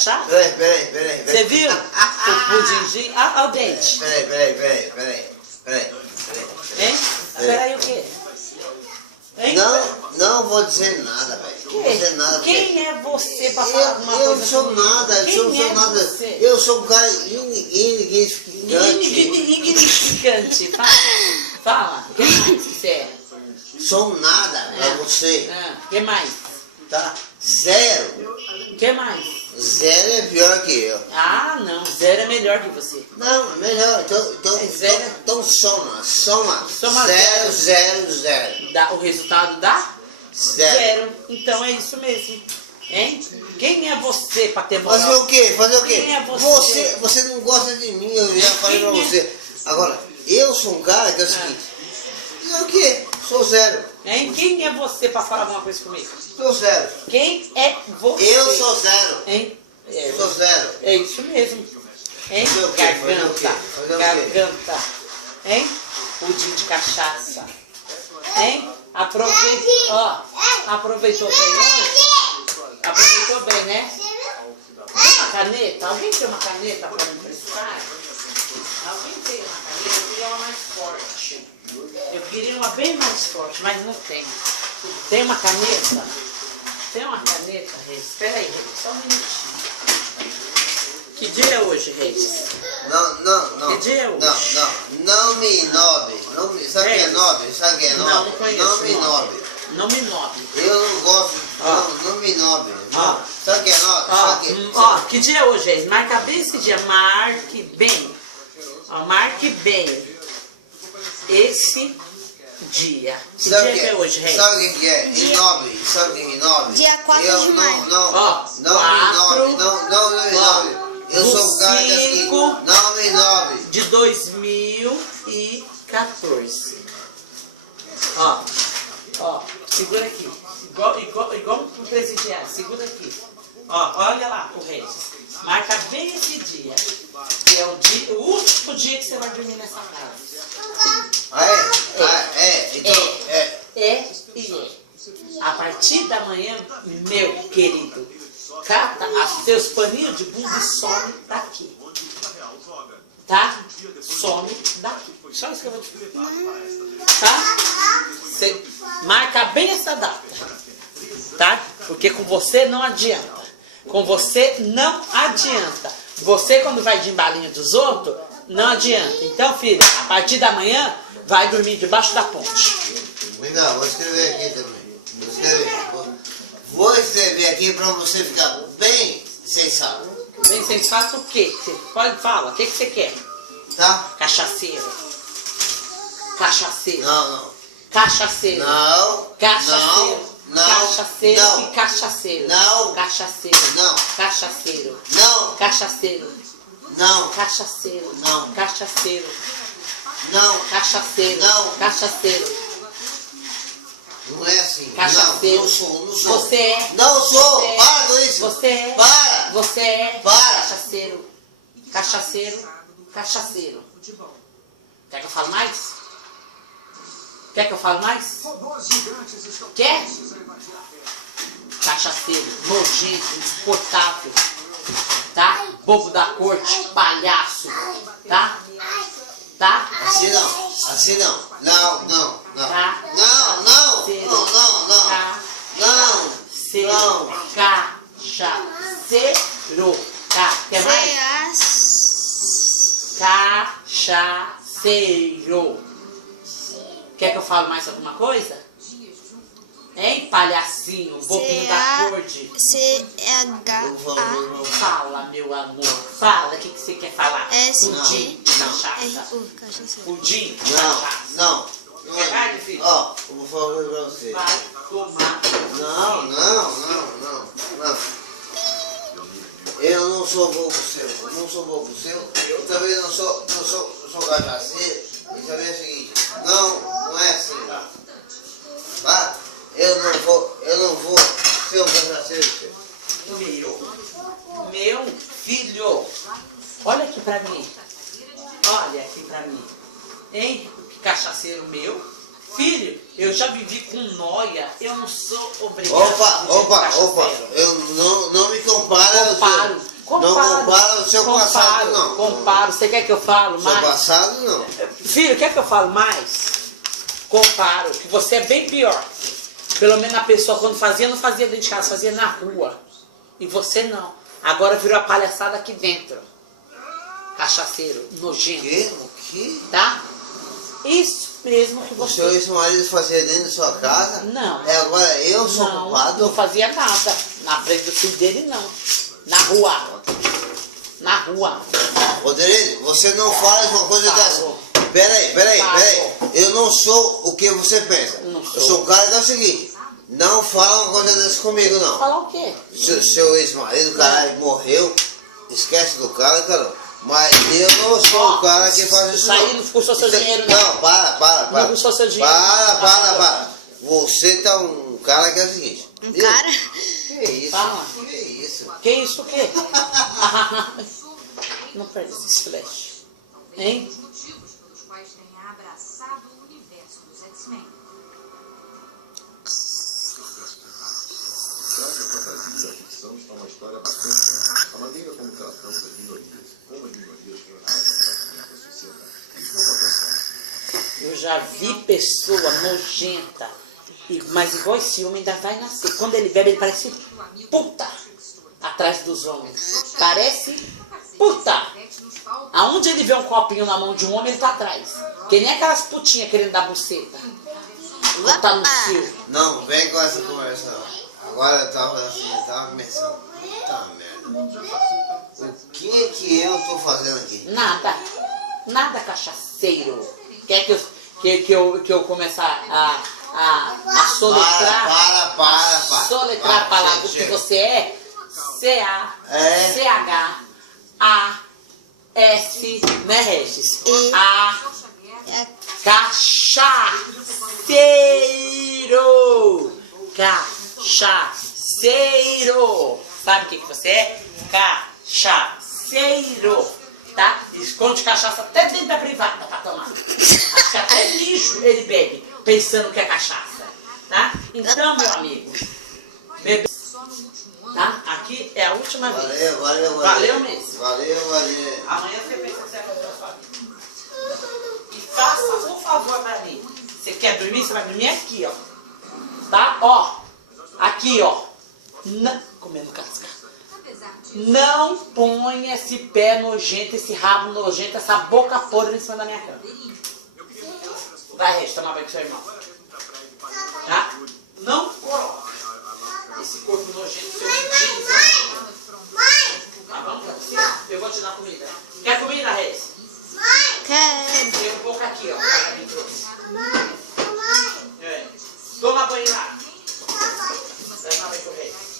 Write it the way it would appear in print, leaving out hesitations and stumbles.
cachaça? Peraí. Você viu? O pudimzinho. Olha o dente. Peraí. Hein? Peraí o quê? Hein? Não vou dizer nada, velho. Não vou dizer nada. Quem é você pra falar alguma coisa? Eu não sou nada, Você? Eu sou um cara insignificante. Insignificante. Fala. O que mais que você é? Sou nada pra você. O que mais? Tá? Zero. O que mais? Zero é pior que eu. Ah, não. Zero é melhor que você. Não, melhor. Então soma. Soma Zero. O resultado dá? Zero. Então é isso mesmo. Hein? Quem é você pra ter moral? Fazer o quê? Quem é você? Você não gosta de mim, eu já falei pra você. Agora, eu sou um cara que é o seguinte. É o quê? Sou zero. Hein? Quem é você pra falar alguma coisa comigo? Sou zero. Quem é você? Eu sou zero. Hein? Sou zero. É isso mesmo. Hein? Fazer o quê? Garganta. Hein? Pudim de cachaça. Hein? Aproveitou bem, ó. Aproveitou bem, né? Tem uma caneta? Alguém tem uma caneta para me emprestar? Alguém tem uma caneta? Eu queria uma mais forte. Eu queria uma bem mais forte, mas não tem. Tem uma caneta? Tem uma caneta, Reis? Espera aí, Reis, só um minutinho. Que dia é hoje, Reis? Não. Que dia é hoje? Não me inobe. Sabe o que é nobre? Sabe o que é nobre? Não conheço. Não me inobe. Não me inobe. Eu não gosto. Não me inobe. Sabe o que é nobre? Que dia é hoje, Reis? Marca bem esse dia. Marque bem. Marque bem esse dia. Que dia é hoje, Reis? Sabe o que é? Inobe. Sabe o que é inobe? Dia 4 de maio. Não me inobe. Eu sou o cara que é assim. Não me inobe. De 2014. Segura aqui. Igual um presidiário. Segura aqui. Olha lá o Reis. Marca bem esse dia. Que é o último dia que você vai dormir nessa casa. A partir da manhã, meu querido, cata seus paninhos de bunda e some daqui. Tá? Some daqui. Só isso que eu vou te falar. Tá? Você marca bem essa data. Tá? Porque com você não adianta. Com você não adianta. Você, quando vai de embalinho dos outros, não adianta. Então, filha, a partir da manhã, vai dormir debaixo da ponte. Legal, vou escrever aqui também. Vou escrever aqui para você ficar bem sensato. Bem sensato o quê? Você pode falar. O que você quer? Tá? Cachaceiro. Não. Cachaceiro. Não. Cachaceiro. Não. Cachaceiro Não. e cachaceiro. Não. Cachaceiro. Não. Cachaceiro. Não. Cachaceiro. Não. Cachaceiro. Não. Cachaceiro. Não. Cachaceiro. Não. Cachaceiro. Não é assim. Cachaceiro. Não sou. Você é. Não sou. Você é. Para com isso. Você é. Para. Você é. Para. Cachaceiro. Cachaceiro. Quer que eu fale mais? Quer? Cachaceiro, nojento, insuportável, tá? Bobo da corte, palhaço, tá? Assim não. Não. Tá? Cachaceiro. Quer mais? Cachaceiro. Quer que eu fale mais alguma coisa? Hein, palhacinho, bobinho da corte. CHA. Fala, meu amor. Fala, o que você quer falar? Pudim, cachaça. Pudim, cachaça. Não. Vai, filho. Eu vou falar uma coisa pra você. Vai tomar. Não. Eu não sou bobo seu. Eu também não sou cachaceiro. E também é o seguinte, não é assim. Tá? Eu não vou ser um cachaceiro seu. Meu filho, olha aqui pra mim. Hein? Cachaceiro meu. Filho, eu já vivi com nóia, eu não sou obrigado a Opa, eu não me compara. Não compara o seu passado, não. Comparo, você quer que eu falo mais? Seu passado, não. Filho, quer que eu falo mais? Comparo, que você é bem pior. Pelo menos a pessoa quando fazia, não fazia dentro de casa, fazia na rua. E você não. Agora virou a palhaçada aqui dentro. Cachaceiro, nojento. O quê? Tá? Isso mesmo que você... O seu ex-marido fazia dentro da sua casa? Não. Agora eu sou culpado? Não fazia nada. Na frente do filho dele, não. Na rua. Na rua. Rodrigo, você não fala uma coisa dessa. Peraí. Eu não sou o que você pensa. Eu sou um cara que é o seguinte. Não fala uma coisa dessa comigo, não. Falar o quê? Seu ex-marido, caralho, morreu. Esquece do cara, cara. Mas eu não sou o cara que faz isso. Isso aí não custou seu dinheiro, não. Não, para. Não custou seu dinheiro. Para. Você tá um cara que é o seguinte. Um cara? Que isso? Fala. Que isso? Que isso o quê? Não perde esse flash. Hein? Os motivos pelos quais tem abraçado o universo dos X-Men. A fantasia e a ficção está uma história bastante. A maneira como tratamos as minorias, como as minorias reagem ao tratamento da sociedade. Isso é uma questão. Eu já vi pessoa nojenta. Mas igual esse homem ainda vai nascer. Quando ele bebe, ele parece puta atrás dos homens. Parece puta. Aonde ele vê um copinho na mão de um homem, ele tá atrás. Que nem aquelas putinhas querendo dar buceta. Botar no cio. Não, vem com essa conversa não. Agora eu tava pensando. Tá merda. O que eu tô fazendo aqui? Nada cachaceiro. Quer que eu comece a soletrar? Para. Soletrar a palavra que você é? C-A-C-H-A-S, né, Regis? Cachaceiro! Cachaceiro! Sabe o que você é? Cachaceiro! Tá? Esconde cachaça até dentro da privada pra tomar. Acho que até lixo ele bebe, pensando que é cachaça. Tá? Então, meu amigo, bebe. Tá? Aqui é a última vez. Valeu mesmo. Valeu. Amanhã você pensa que você vai fazer a sua vida. E faça um favor pra mim. Você quer dormir? Você vai dormir aqui, ó. Tá? Ó. Aqui, ó. Comendo casca. Não ponha esse pé nojento, esse rabo nojento, essa boca podre em cima da minha cama. Vai, Regis, tomar banho com seu irmão. Tá? Não coloque esse corpo nojento, seu pedido. Tá bom? Eu vou te dar comida. Quer comida, Regis? Quero. Tem um pouco aqui, ó. Que me trouxe. Toma banho lá. Vai tomar banho com o Regis.